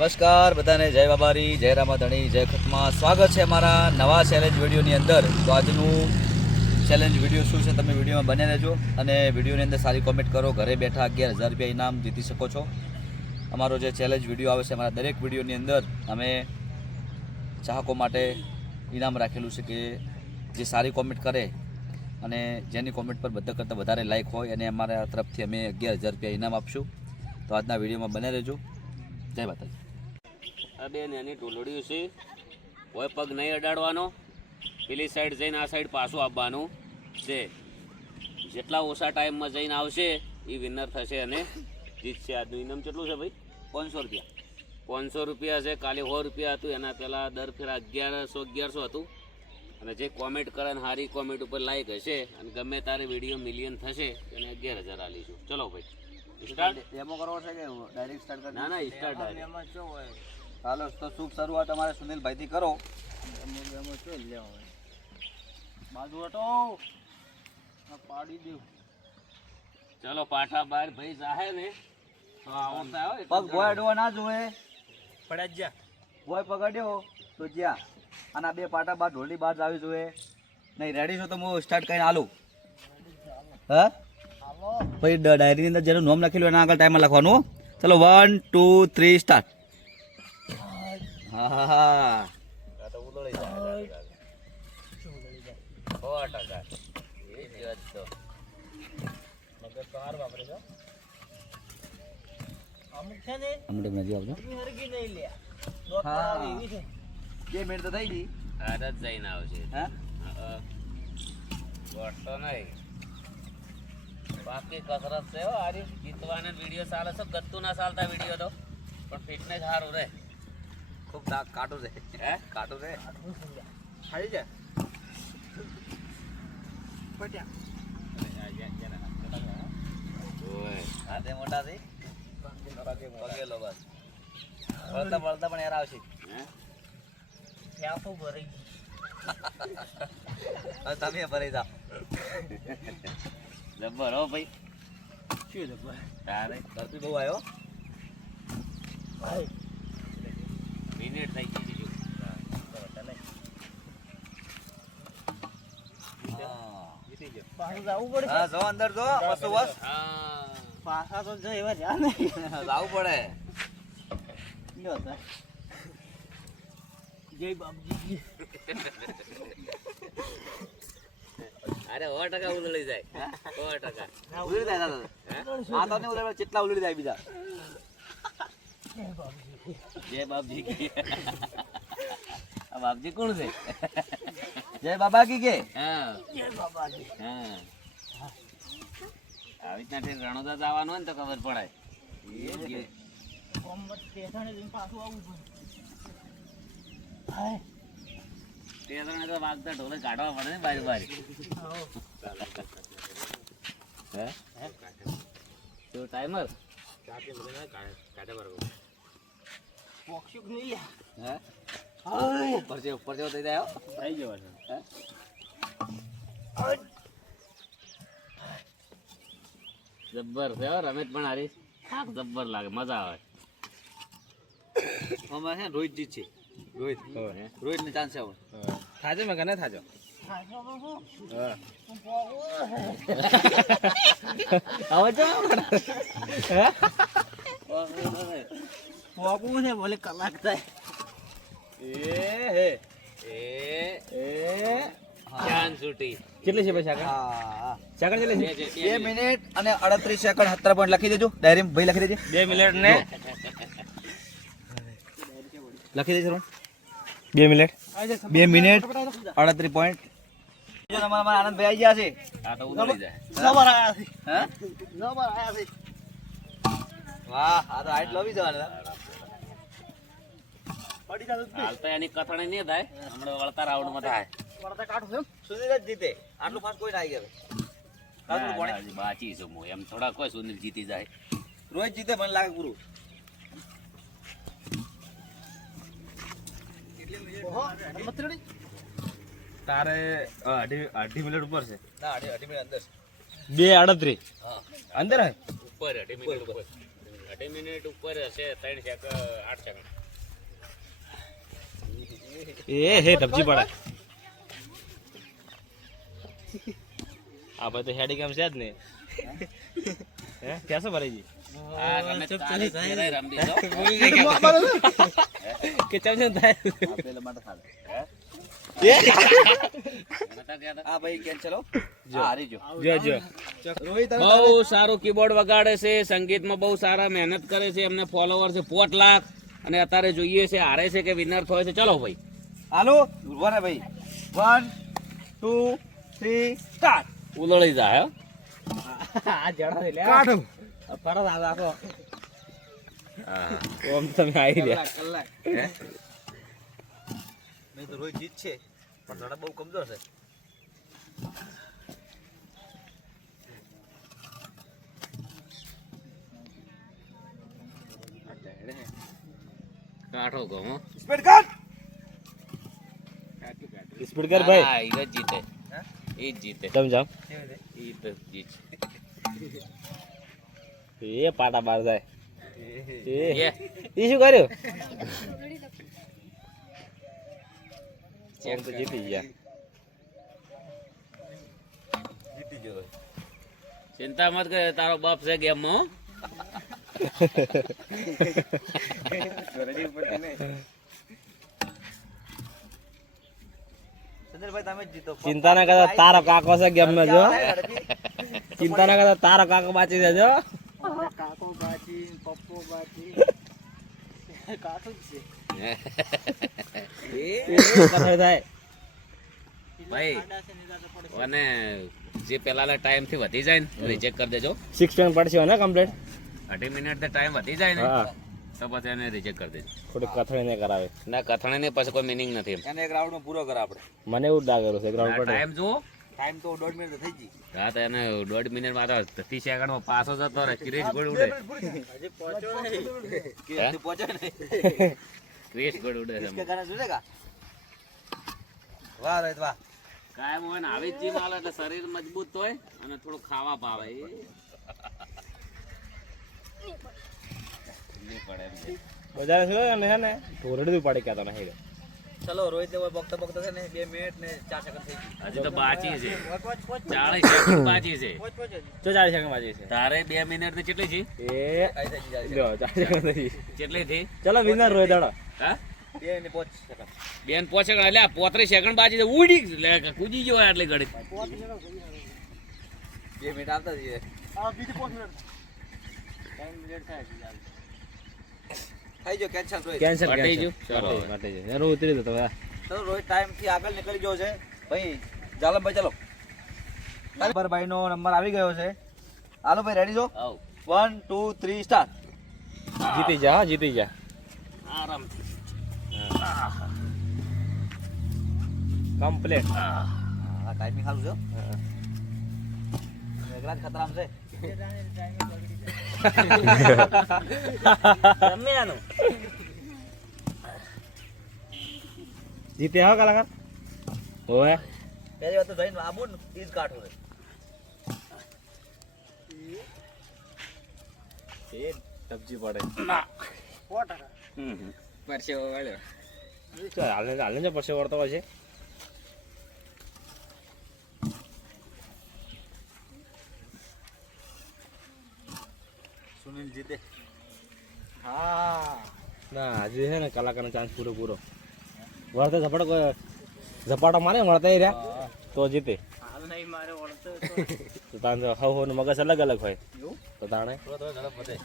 નમસ્કાર બધાને, જય બાબારી, જય રામાધણી, જય ખતમા. સ્વાગત છે અમારા નવા ચેલેન્જ વિડીયોની અંદર. તો આજનું ચેલેન્જ વિડીયો શું છે, તમે વિડીયોમાં બને રહેજો અને વિડીયોની અંદર સારી કોમેન્ટ કરો. ઘરે બેઠા 11,000 રૂપિયા ઇનામ જીતી શકો છો. અમારો જે ચેલેન્જ વિડીયો આવે છે, અમારા દરેક વિડીયોની અંદર અમે ચાહકો માટે ઇનામ રાખેલું છે કે જે સારી કોમેન્ટ કરે અને જેની કોમેન્ટ પર બધા કરતાં વધારે લાઇક હોય અને અમારા તરફથી અમે 11,000 રૂપિયા ઇનામ આપશું. તો આજના વિડીયોમાં બને રહેજો. જય માતાજી. આ બે નાની ઢોલડીઓ છે, કોઈ પગ નહીં અડાડવાનો, પેલી સાઈડ જઈને આ સાઈડ પાછું આવવાનું છે. જેટલા ઓછા ટાઈમમાં જઈને આવશે એ વિનર થશે અને જીતશે. આજનું ઇનામ કેટલું છે ભાઈ? 500 રૂપિયા. 500 રૂપિયા છે. કાલે 100 રૂપિયા હતું, એના પહેલાં દર ફેરા 1100 હતું. અને જે કોમેન્ટ કરે ને સારી કોમેન્ટ ઉપર લાઈક હશે અને ગમે તારે વિડીયો મિલિયન થશે એને 11,000 આલીશું. ચલો ભાઈ સ્ટાર્ટ. ડેમો કરવો છે કે ડાયરેક્ટ સ્ટાર્ટ કરી? ના સ્ટાર્ટ ડાયરેક્ટ. ચાલો તો શુભ શરૂઆત અમારે સુનિલભાઈથી કરો. બાજુ હટો, પાડી દઉં. ચલો પાઠા બાર ભાઈ જાહે ને આવડતા હોય પગ ભોય અડવા ના જોવે. પડ્યા જ જા. ભોય પગ અડ્યો તો જ્યાં અને આ બે પાટા બાર ઢોલની બહાર આવી જોવે નહીં. રેડી છો તો હું સ્ટાર્ટ કરીને આલું. હા પછી ડાયરીની અંદર જેનું નામ લખેલું એના આગળ ટાઈમમાં લખવાનું. ચલો 1 2 3 સ્ટાર્ટ. હા હા હા તો ઉલળી જાય. 100% એ જ તો મગર તો હાર વાપરે છે. અમુક છે ને અમુક નજી આવજો. હરગી નહીં લે. હા 2 મિનિટ તો થઈ ગઈ. હાર જ જઈને આવશે. હા ગોઠતો નહીં. બાકી કસરત છે હો. આરી જીતવાના વિડીયો ચાલે છે, ગત્તુ ના ચાલતા વિડીયો તો પણ ફિટનેસ સારું રહે. ખૂબ કાટું છે. હે કાટું છે. ખાઈ જાય હા તે મોટા છે. પગેલો બસ વળતા વળતા પણ યાર આવશે. તમે ભરી જાઓ. જબ્બર હો ભાઈ. શું જબ્બર તારે ધરતી બહુ આવ્યો. મિનિટ થઈ ગઈ છે. હા જો અંદર જો વસ્તુ બસ હા પાછા તો જો એવા જા નહીં લાવવું પડે. જય બાપજી. અરે 100% ઉલળી જાય. 100% ઉલડી જાય દાદા. આ તો નહીં ઉલડે, કેટલા ઉલડી જાય બીજા. જય બાપજી કી. આ બાપજી કોણ છે? જય બાબા કી કે? હા જય બાબાજી. હા આવી રીતના ઠેર રણોદા જવાનું હોય ને તો ખબર પડે. સ્ટેશને તો વાગતા ઢોલે કાઢવા પડે ને બારી બારી. તો ટાઈમર પરચે ઉપર જેવો થઈ જાય. થઈ ગયો છે. જબ્બર છે હો રમેશ પણ હારી. જબ્બર લાગે, મજા આવે. અમારે છે રોહિત જીત છે. રોહિત ને ચાન્સ આવે. થાજો મેં કને થાજો. આવે છે પોકવું છે બોલે કલાક થાય. ધ્યાન છૂટી. કેટલી છે પછી સેકન્ડ કેટલી છે? 2 મિનિટ અને 38 સેકન્ડ 17 પોઈન્ટ લખી દેજો. ડાયરી ભાઈ લખી દેજે. 2 મિનિટ ને લખી દેજો. 2 મિનિટ 2 મિનિટ 38 પોઈન્ટ. જો તમારા આનંદભાઈ આવી ગયા છે. આ તો ઉતરી જાય. જબર આયા છે. હે જબર આયા છે. વાહ આ તો હાઈટ લોબી જવાના. પડી જા હાલ તો એની કથણી નહીં થાય, હમણાં વળતા રાઉન્ડમાં થાય. પડતા કાઢું છું. સુનિલ જ જીતે. આટલું ફાસ્ટ કોઈ ના આવી ગયો. બાચી છું હું. એમ થોડા કોઈ સુનિલ જીતી જાય. રોજ જીતે મને લાગે પૂરું. તારે 2.5 મિનિટ ઉપર છે. ના 2.5 મિનિટ અંદર. 2:38 હા અંદર હે ઉપર 2.5 મિનિટ ઉપર. અઢી મિનિટ ઉપર હશે 3 સેકન્ડ 8 સેકન્ડ. હે ધબજી પડે આ ભાઈ તો હેડી કેમ છે જ ને હે કેસો ભરાઈ આ રમે તારી ફેરાય રમદી છો. કે ચમ ચમ થાય આ પેલા માટે થાય નતા કહેતા? આ ભાઈ કેન્સલ હો આ હારી જો જો રોહિત હવે બહુ સારું કીબોર્ડ વગાડે છે, સંગીતમાં બહુ સારા મહેનત કરે છે, એમને ફોલોવર છે 5 લાખ અને અત્યારે જોઈએ છે હારે છે કે વિનર થાય છે. ચલો ભાઈ હાલો ઉભા રહે ભાઈ 1 2 3 સ્ટાર્ટ ઉલળી જાય હો. આ જડા લે કાઢો ફરજ આ રાખો હા. ઓમ તમે આવી રહ્યા કલાક નહીં તો રોહિત જીત છે પણ રડા બહુ કમજોર છે. કાઢો ગો હો. સ્પીડ કાઢ સ્પીડ કર ભાઈ હા, ઈ જ જીતે. ઈ જ જીતે. તમે જાઓ ઈ તો જીત. એ પાટા બાર જાય યે. એ શું કર્યું ઓમ તો જીતી ગયા જીતી ગયો ચિંતા મત કર, તારો બાપ છે ગેમમાં. સંજયભાઈ તમે જ જીતો ચિંતા ના કરતા તારો કાકો છે ગેમ માં જો ચિંતા ના કરતા તારો કાકો બાચી જજો કાકો બાજી પપ્પો બાજી કાકો જ છે કથળ થાય ભાઈ અને જે પેલાના ટાઈમ થી વધી જાય ને રિજેક્ટ કરી દેજો. 6 પેન પડશે ને કમ્પ્લીટ 18 મિનિટ થી ટાઈમ વધી જાય ને હા તો પછી એને રિજેક્ટ કરી દેજો. થોડી કથળી ને કરાવે ના કથણે ને પછી કોઈ મિનિંગ નથી. એને એક રાઉન્ડ પૂરો કર આપણે મને એવું ડાગેલું છે ગ્રાઉન્ડ પર ટાઈમ જુઓ. ટાઈમ તો 1.5 મિનિટ થઈ ગઈ હા તો એને 1.5 મિનિટ માં તો 30 સેકન્ડ માં પાસો જતો રહે. ક્રેશ ગોળ ઉડે. હજી પહોંચ્યો નહીં કે હજી પહોંચ્યો નહીં ક્રેશ ગોળ ઉડે છે. કે ગાના જોડે કા વાહ રોહિત વાહ કાયમ હોય ને આવી જ જીમ આલે એટલે શરીર મજબૂત હોય અને થોડું ખાવા પાવે. નહીં પડે એમ છે. બજાર છે ને હે ને ઢોરડી પાડી કે તો નહીં ચલો રોહિત ને બગતા બગતા છે ને 2 મિનિટ ને 4 સેકન્ડ થઈ ગઈ હજી તો બાકી છે 40 સેકન્ડ બાકી છે. તો 40 સેકન્ડ બાકી છે તારે 2 મિનિટ ને કેટલી છે? એ આઈ થઈ જાય લ્યો 40 સેકન્ડ થઈ કેટલી થઈ? ચલો વિનર રોય દાડો હા 2 ને 5 સેકન્ડ બેન પહોંચે એટલે 35 સેકન્ડ બાકી છે. ઉડી લે કૂદી ગયો આટલી ઘડી. 2 મિનિટ આવતા જઈએ આ બીજી 5 મિનિટ 10 મિનિટ થાય થઈ ગયો કેન્સલ રોહિત કેન્સલ પટી ગયું? ચલો હવે. માટે છે નેરો ઉતરી દો તો હવે ચલો રોહિત ટાઈમ થી આગળ નીકળી ગયો છે ભાઈ જાલમભાઈ ચલો નંબર ભાઈ નો નંબર આવી ગયો છે હાલો ભાઈ રેડી છો આવ 1 2 3 સ્ટાર્ટ જીતી જા હા, જીતી જા આરામથી. કમ્પ્લીટ આ ટાઈમિંગ સારું છે મેઘરાજ ખતરામ છે જીતે હા કલાકાર ઓય પહેલી વાત તો જઈને આબુ ને ઈજ કાઢો છે એ ટપજી પડે પરસેવો વાળ્યો. ચાલ હાલે જ પછી વળતો હોય છે સુનિલ જીતે ના આજે છે ને કલાકારનો ચાન્સ પૂરો પૂરો વળતે ઝપાટો મારે વળતા રહ્યા તો જીતે તો તાણ તો હવ નું મગજ અલગ અલગ હોય તો તાણે થોડો થોડો ઝડપ વધે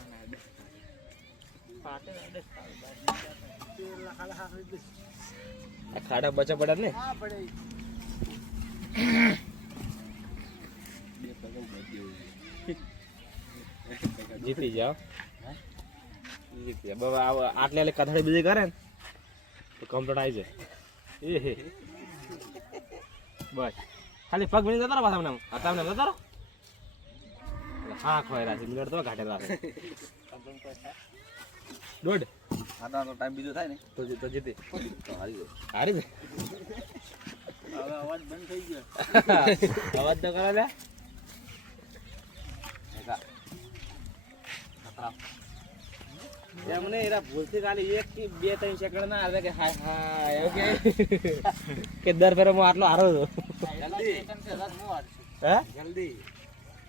આ ખાડા બચા પડ્યા ને જીતી જાઓ જીતી બાબા આટલે કથળી બીજી કરે ને તો કમ્પ્લીટ આવી જાય એ હે બસ ખાલી પગ ભણી જતા રહો પાછા મને હતા મને જતા રહો હા ખોયરા છે મિનિટ તો ઘાટે રાખે દોઢ આનો તો ટાઈમ બીજો થાય ને તો જીતી તો હારી ગયો હારી દે હવે અવાજ બંધ થઈ ગયો અવાજ તો કરે લે એકા ખતરામ એમને એરા ભૂલથી ખાલી 1 થી 2 3 સેકન્ડ ના આવે કે હાય હાય ઓકે કે દર ફેરે હું આટલો હારો છું જલ્દી હે જલ્દી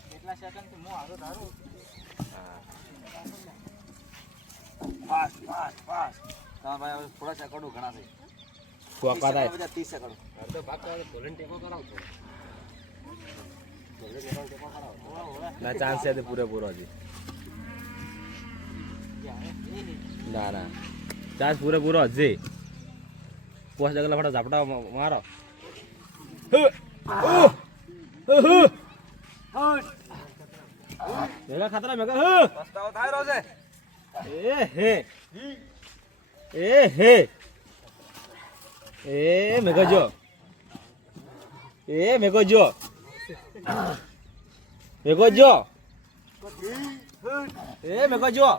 કેટલા સેકન્ડ થી હું હારો ધારું ફાસ્ટ ફાસ્ટ ફાસ્ટ હા ભાઈ હવે થોડા સેકન્ડો ઘણા છે ફોકા થાય 30 સેકન્ડ અડધો ભાગ તો ભોલન ટેકો કરાવતો ના ચાન્સ છે પૂરેપૂરો હજી ના ના ચાન્સ પૂરેપૂરો હજી પોસ્ટ જગલા ફટા ઝાપટા મારો મેગા ખાતરા મેગા પસ્તાવો થાય રહ્યો છે એ મેગા જો મેગો જો મેગો જો મેગો જો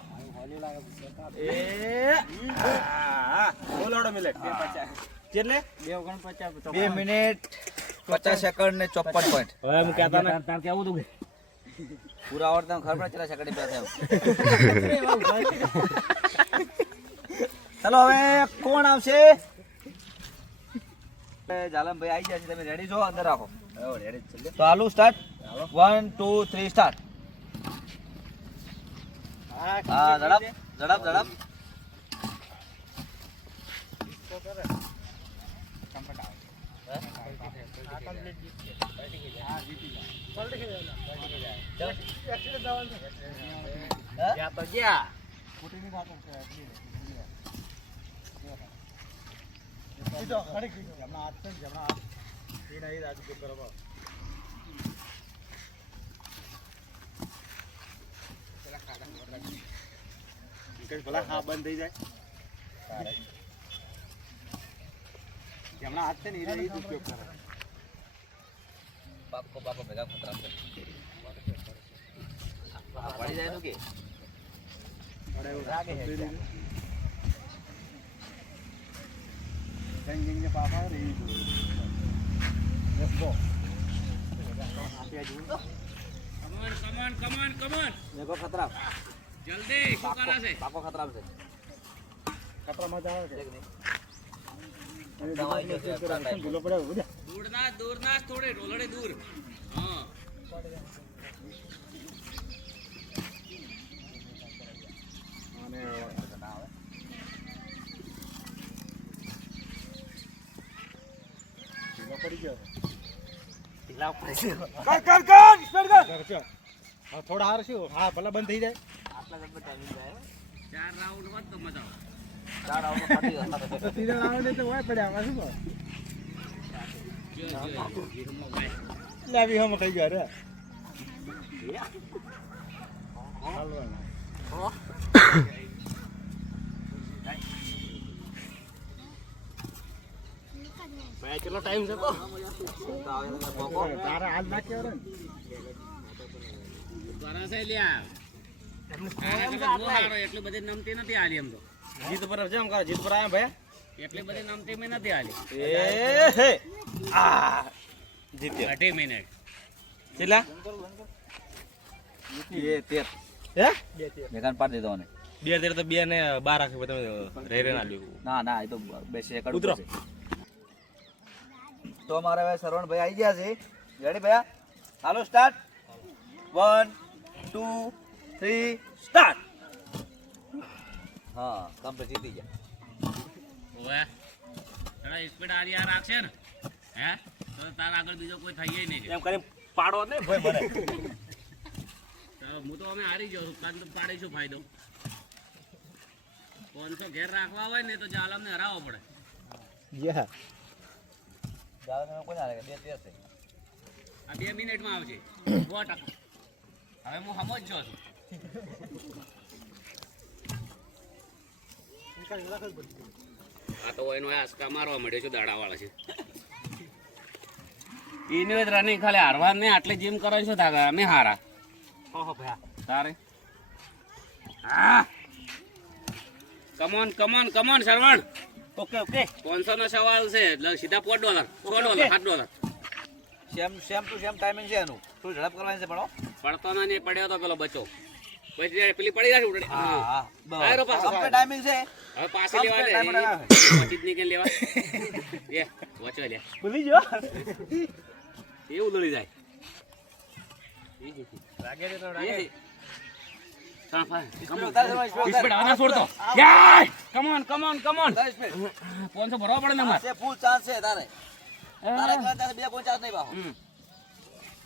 બોલાડો મિનિટ કેટલે 2 મિનિટ 50 સેકન્ડ ને 54 પોઈન્ટ હવે હું કહેતા ને તાર કેવું તું પૂરા આવડતા ખબર પડે કેટલા સેકન્ડ થયા ચલો હવે કોણ આવશે જાલમભાઈ આવી ગયા છે તમે રેડી છો અંદર રાખો તો હાલું સ્ટાર્ટ 1 2 3 સ્ટાર્ટ હા ઝડપ ઝડપ ઝડપ હા બંધ થઈ જાય જેમના હાથ છે ને એ ઉપયોગ કરે બાપકો બાપકો ભેગા ખતરા છે પડી જાય નું કે રાગે હે જંગ પાપા રે લેટ્સ ગો કમોન देखो खतरा જલ્દી શું કરે છે बाको खतरा से ખતરા મજા આવે देख नहीं दवाई जो है ભૂલો પડે ઉડે દૂર ના થોડે ઢોલડે દૂર હા અને ભૂલો પડી ગયો ढीला पड़े से કર સ્પીડ કર હા થોડા હાર શું હા ભલા બંધ થઈ જાય आटला जब टाइमिंग जाए 4 રાઉન્ડ હોત તો મજા આવે 4 आवर फटी जाता સીધા રાવડે તો હોય પડ્યા આમાં શું લાવી હમ કઈ ગયા રે ભાઈ કેટલો ટાઈમ છે તારા હાલ નાખ્યો રે બરાસે લ્યા એટલી બધી નમતી નથી આલી એમ તો જીત પર જેમ કરે જીત પર આયા ભાઈ એટલી બધી નમતી મેં નથી આલી એ હે આ જીત્યો 30 મિનિટ કેટલા ये 13 હે મેકાન પાડ દીધો ને બે તેર તો 2 ને 12 રાખી તમે રે રે ના લ્યો ના ના એ તો બે સેકન્ડ ઉતરો. તો અમારા હવે સરવણ ભાઈ આવી ગયા છે રેડી ભૈયા હાલો સ્ટાર્ટ 1 2 3 સ્ટાર્ટ હા કામ તો જીતી ગયા ઓવે તારા સ્પીડ આરિયા રાખશે ને હે તો તારા આગળ બીજો કોઈ થઈએ નહીં એમ કરીને પાડો ને ભાઈ મને હું તો અમે હારી ગયો છું કાન તો પાડી શું ફાયદો 500 ઘેર રાખવા હોય ને તો જાલમને હરાવવો પડે યા જાવે તમે કોણ હારે બે તેર છે આ 2 મિનિટમાં આવશે 100% હવે હું સમજ જો છું આ તો એનો આસકા મારવા મળ્યો છે દાડાવાળા છે એને જ રનિંગ ખાલી હારવા ને આટલે જીમ કરો છો તાગા અમે હારા હો ભાઈ તારે હા કમોન સરવણ ઓકે ઓકે 500 નો સવાલ છે એટલે સીધા $4 $7 સેમ ટુ સેમ ટાઈમિંગ છે એનું થોડી ઝડપ કરવાની છે પણ પડતો ના નહીં પડ્યો તો પેલો બચો પછી પેલી પડી જશે ઉડે. હા. આ રો પાછો. કમ્પ્લીટ ટાઈમિંગ છે. હવે પાછી લેવા દે. પછી જ નીકળી લેવા. એ વોચો લે. ભૂલી ગયો એ ઉડળી જાય. લાગે છે તો એ. ચાલ ફાઈ. ઉતાર, ઉતાર. સ્પીડ આના છોડતો. યાર કમ ઓન 500 ભરવા પડે ને માર. છે ફૂલ ચાન્સ છે તારે તારે બે કોઈ ચાન્સ નહીં બાહો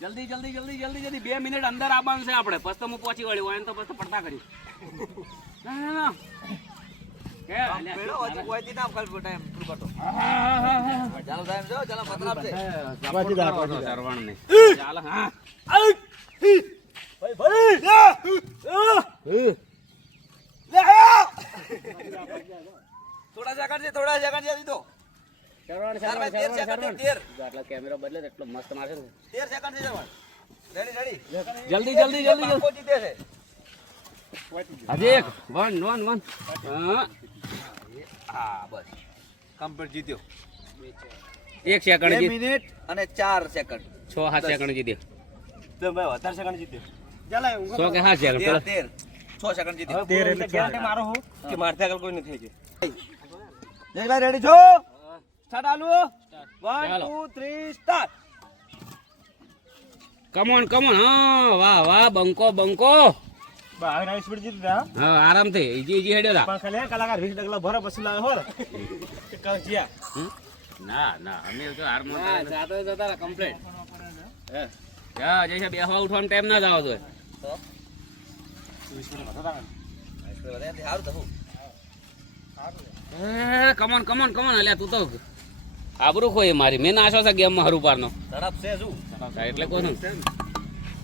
જલ્દી 2 મિનિટ અંદર આવવાનું છે આપણે. પછી તો હું પહોંચી વળ્યો હોય તો પછી તો પડતા કર્યું. ના પેલો હજી કોઈથી ના કલ ટાઈમ પૂરું કરતો ચાલો ટાઈમ જો ચાલો મતલબ છે સરવણ ને ચાલ હા ભાઈ ભાઈ થોડા સેકન્ડ છે દીધો સરવણ આટલો કેમેરો બદલે એટલો મસ્ત મારશે ને. 13 સેકન્ડ છે જવાન રેડી જલ્દી જીતે છે હજી એક 1 હા બસ કમ્પ્લીટ જીત્યો 1 સેકન્ડ 2 જીત મિનિટ અને 4 સેકન્ડ 6-7 સેકન્ડ જીત્યો. તો ભાઈ વધારે સેકન્ડ જીત્યો 100 કે 7 સેકન્ડ ચલો. 6 સેકન્ડ જીત્યો ગેરંટી મારો હું કે મારથી આગળ કોઈ નથી થઈ જયભાઈ રેડી છો સ્ટાર્ટ આલુ 1 2 3 સ્ટાર્ટ કમ ઓન હા વાહ બંકો બા હવે નાઈસ સ્પીડ જીતી જા હા આરામથી ઈજી હેડ્યો તા. પણ ખાલી કલાકાર 20 ડગલા ભરો પછી લાવે હો કે કાં જીયા ના અમે તો હારમોન જતા કમ્પ્લીટ હે જા જૈસે બેહવા ઉઠવાનો ટાઈમ ના જાવ તો સારું થયું એ કમ ઓન અલ્યા તું તો આબરૂ ખોઈ મારી. મેં નાશો છે ગેમમાં હરું પારનો ઝડપ છે શું એટલે કોનું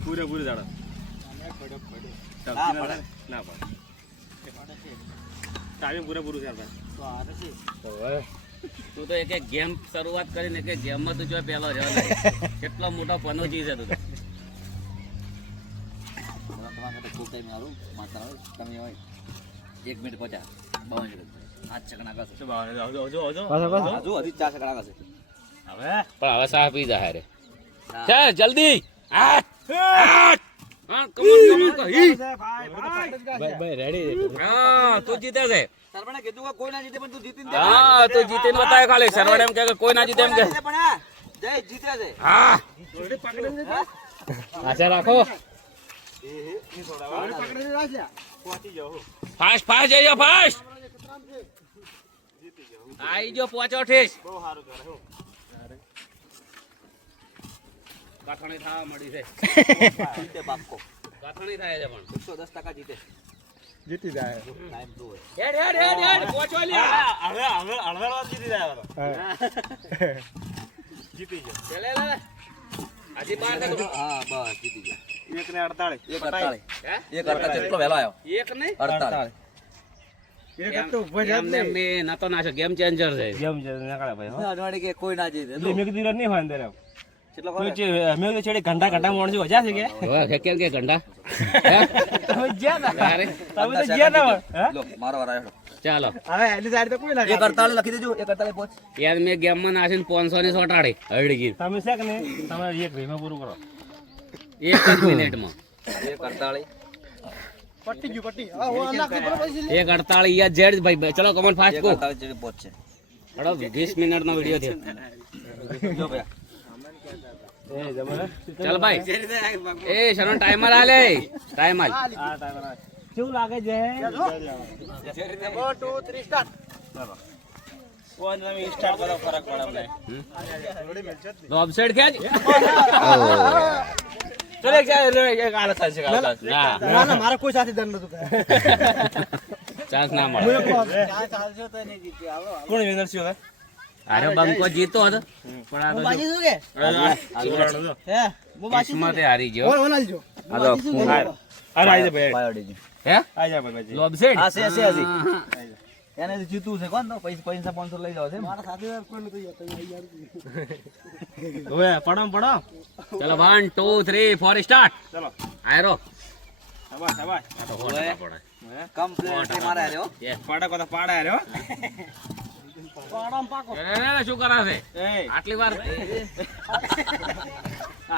પૂરેપૂરી જાડો ના પડે ના પડે ટાઈમિંગ પૂરેપૂરું છે ભાઈ તું તો એક ગેમ શરૂઆત કરીને એક ગેમમાં તું જો પહેલો રહ્યો નહીં. કેટલો મોટો પનોજી છે તું તો. ખૂબ ટાઈમ મારું માતા હોય તમે હોય 1 મિનિટ 50 52 5 સેકન્ડ આગળ છે હજુ હજી 4 સેકન્ડ આગળ છે હવે પણ હવે સાહ પી જા રે ચાલ જલ્દી હા કમોન ભાઈ રેડી હા તું જીતે છે. સરવણે કીધું કે કોઈ ના જીતે પણ તું જીતીને હા તું જીતીને બતાવે ખાલી. સરવડ એમ કે કોઈ ના જીતે એમ કે પણ હા જય જીતે છે હા આશા રાખો. ફાસ્ટ જઈજો ફાસ્ટ આઈ જો પહોંચો ઠેસ. કાથણી થવા મળી છે. જીતે પાક્કો કાથણી થાય છે પણ 110% જીતે જીતી જાય ટાઈમ ટુ હોય હેડ પહોંચો લ્યા. હવે અડધા જીતી જાય જીતી ગયો લે હજી 12 સેકન્ડ. હા બસ જીતી ગયો 1 ને 48 1 48 હે 1 48 કેટલો વહેલો આવ્યો એક નહીં 48 એમને મેં નતો નાખ્યો. ગેમ ચેન્જર છે. જેમ જે નકાળે ભાઈ અનવાડી કે કોઈ ના જીતે એટલે મેં કીધું નહીં હોય અંદર એમ કેટલો મેં તો છેડે ઘંટા મોણ છે છે કે હવે કેમ કે ઘંટા તમે જ્યાં ના અરે તમે તો જ્યાં ના હે લો મારો વાર આવ્યો ચાલો હવે એની સાઈડ તો કોઈ ના 1 48 લખી દેજો 1 48 પહોંચ યાર મેં ગેમમાં નાખીને 500 ની સોટાડી હળગી તમે છે કે નહીં તમારે એક વીમા પૂરું કરો 1 જ મિનિટમાં 1 48 પટ્ટી ગયું પટ્ટી આ ઓ અલ્લાહ ખબર પછી 1:48 યા જેડ ભાઈ ચલો કમન ફાસ્ટ 1 ગો 48 જેવી પહોંચશે હડો 20 મિનિટનો વિડિયો થયો. જો ભૈયા એ જમણે ચાલ ભાઈ એ શરણ ટાઈમર આલે ટાઈમર આ ટાઈમ કેવું લાગે છે 1 2 3 સ્ટાર્ટ કોણ તમે સ્ટાર્ટ કરો ફરક પડે મને તો અપસાઈડ ખેંચ. ચલે એક આલે થાય છે ના ના મારા કોઈ સાથી દંડ નતું ચાન્સ ના મળે. કોણ વિનર છે હવે અરે બંકો જીતો હતો પણ આ તો બાજી શું કે હે કિસ્મતે હારી ગયો. આ તો ફોન અરે આઈ ભાઈ બાયોડીજી હે આઈ જા ભાઈ લોબસેડ આ છે હજી એને જીતવું છે કોણ તો પૈસા 500 લઈ જાવ છે મારા સાથીદાર કોઈ નથી હવે પડો ચલો 1 2 3 4 સ્ટાર્ટ. ચલો આયરો શાબાશ શાબાશ આ તો હોટ ના પડે. કમ્પ્લીટ મારે આલ્યો પાડા કોતા પાડા રે હો શું કરે છે એ આટલી વાર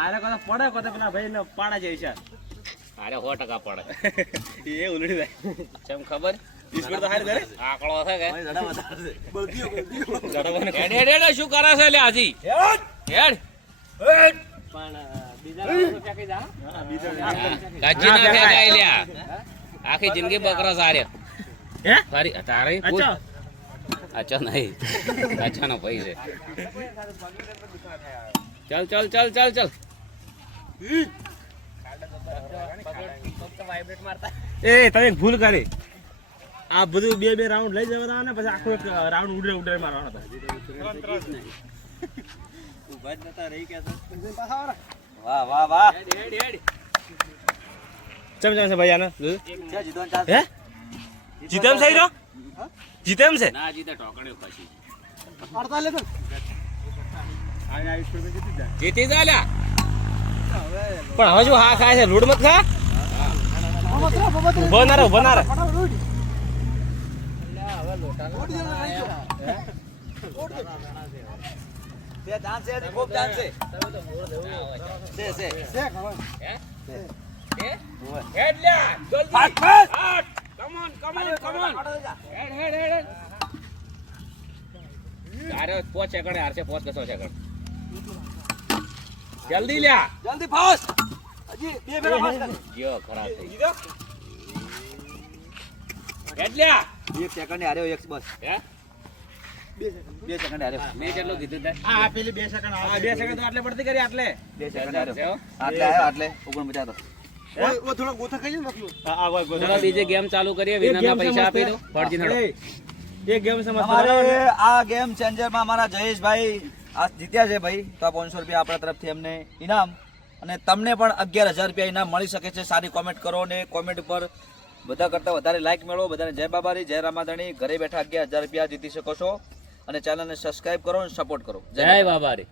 આરે કોતા પડે કોતા પેલા ભાઈ ને પાડા જાય છે અરે 100% પડે એ ઉલડી જાય ચમ ખબર ઈશ્વર તો હારી કરે આકડો છે કે જડા વધારે જડવાનો હેડ હેડ હેડ શું કરે છે લે હાજી હેડ કાચી ના ફેંકાય લ્યા આખી જિંદગી બકરા સારે હે તારી તારે અચ્છા અચ્છા નહીં અચ્છા નો ભાઈ છે ચલ ચલ ચલ ચલ ચલ એ તમે એક ભૂલ કરી આ બધું બે રાઉન્ડ લઈ જવા ને પછી આખો એક રાઉન્ડ ઉડે મારવાનો હતો વાહ વાહ વાહ ચમ છે ભાઈ આને ક્યાં જીતવાનું ચાન્સ હે જીતે એમ સહી જીતે એમ છે ના જીતે ટોકડ્યો પછી જીતી જા લ્યા પણ હવે શું હા ખાય છે લૂડ મત ખા ઉભો ના રે બે ચાન્સ છે હજી ખૂબ ચાન્સ છે હેડ લ્યા જલ્દી ફાસ્ટ ફાસ્ટ કમ ઓન હેડ હેડ હેડ અરે 5 સેકન્ડ હારશે 5 કે 6 સેકન્ડ જલ્દી લ્યા જલ્દી ફાસ્ટ હજી બે ફેરા ફાસ્ટ કર ગયો ખરાબ થઈ ગયો હેડ લ્યા 1 સેકન્ડ ની હાર્યો એક બસ હે 2 સેકન્ડ હાર્યો મેં કેટલું કીધું તે આ પેલી 2 સેકન્ડ આ 2 સેકન્ડ તો આટલે પડતી કરી આટલે 2 સેકન્ડ હાર્યો જાઓ. આટલે આવ્યો આટલે 49 આ હોય ચલો બીજી ગેમ ચાલુ કરીએ વિનરના પૈસા આપી દો ફરજી નડો એક ગેમ સમજ અમારે આ ગેમ ચેન્જરમાં અમારા જયેશભાઈ આ જીત્યા છે ભાઈ તો આ 500 રૂપિયા આપણા તરફથી એમને ઇનામ અને તમને પણ 11,000 રૂપિયા ઇનામ મળી શકે છે. સારી કોમેન્ટ કરો અને કોમેન્ટ ઉપર બધા કરતાં વધારે લાઈક મેળવો. બધાને જય બાબારી, જય રામાધણી. ઘરે બેઠા 11,000 રૂપિયા જીતી શકો છો અને ચેનલને સબસ્ક્રાઇબ કરો અને સપોર્ટ કરો. જય બાબારી.